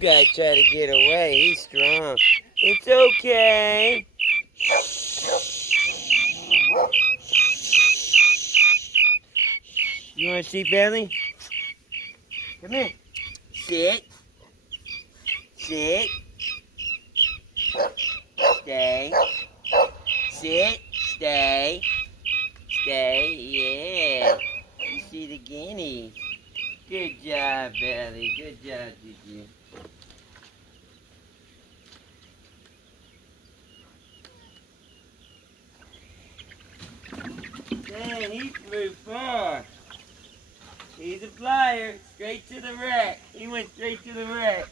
guy tried to get away. He's strong. It's okay. You want to see Belly? Come here. Sit. Sit. Stay. Sit. Stay. Stay. Yeah. You see the guinea. Good job, Belly. Good job, Gigi. Dang, he flew far. He's a flyer. Straight to the rack. He went straight to the rack.